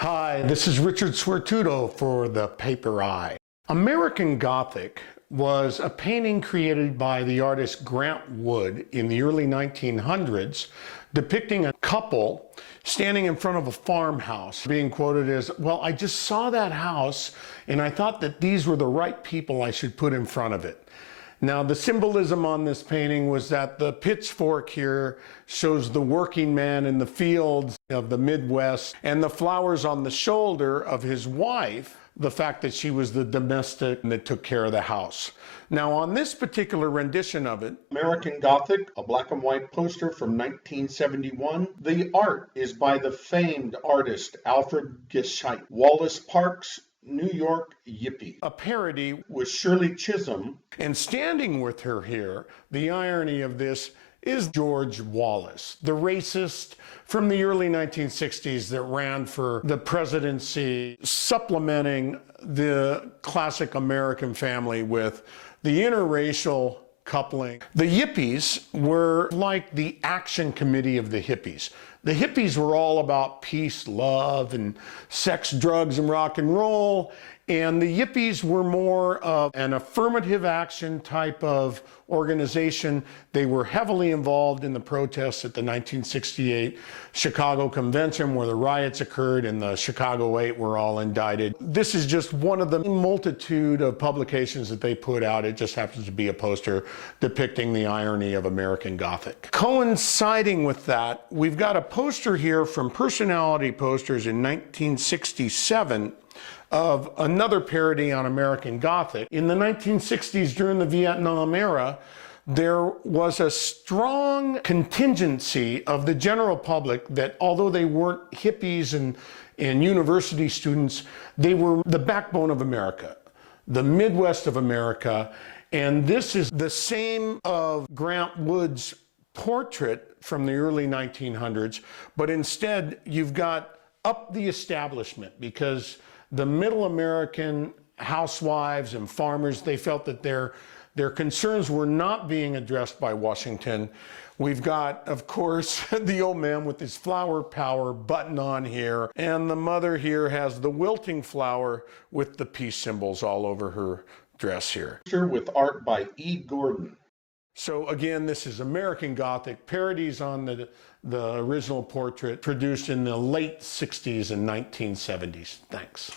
Hi, this is Richard Swertudo for the Paper Eye. American Gothic was a painting created by the artist Grant Wood in the early 1900s, depicting a couple standing in front of a farmhouse, being quoted as, "Well, I just saw that house and I thought that these were the right people I should put in front of it." Now, the symbolism on this painting was that the pitchfork here shows the working man in the fields of the Midwest, and the flowers on the shoulder of his wife, the fact that she was the domestic that took care of the house. Now, on this particular rendition of it, American Gothic, a black and white poster from 1971, the art is by the famed artist Alfred Gescheidt, Wallace Parks, New York, YIPPY. A parody with Shirley Chisholm, and standing with her here, the irony of this is George Wallace, the racist from the early 1960s that ran for the presidency, supplementing the classic American family with the interracial coupling. The Yippies were like the action committee of the hippies. The hippies were all about peace, love, and sex, drugs, and rock and roll. And the Yippies were more of an affirmative action type of organization. They were heavily involved in the protests at the 1968 Chicago Convention, where the riots occurred and the Chicago 8 were all indicted. This is just one of the multitude of publications that they put out. It just happens to be a poster depicting the irony of American Gothic. Coinciding with that, we've got a poster here from Personality Posters in 1967 of another parody on American Gothic. In the 1960s, during the Vietnam era, there was a strong contingency of the general public that although they weren't hippies and university students, they were the backbone of America, the Midwest of America. And this is the same of Grant Wood's portrait from the early 1900s, but instead you've got up the establishment, because the middle American housewives and farmers, they felt that their concerns were not being addressed by Washington. We've got, of course, the old man with his flower power button on here, and the mother here has the wilting flower with the peace symbols all over her dress here. With art by E.Gordon. So again, this is American Gothic, parodies on the original portrait, produced in the late 60s and 1970s. Thanks.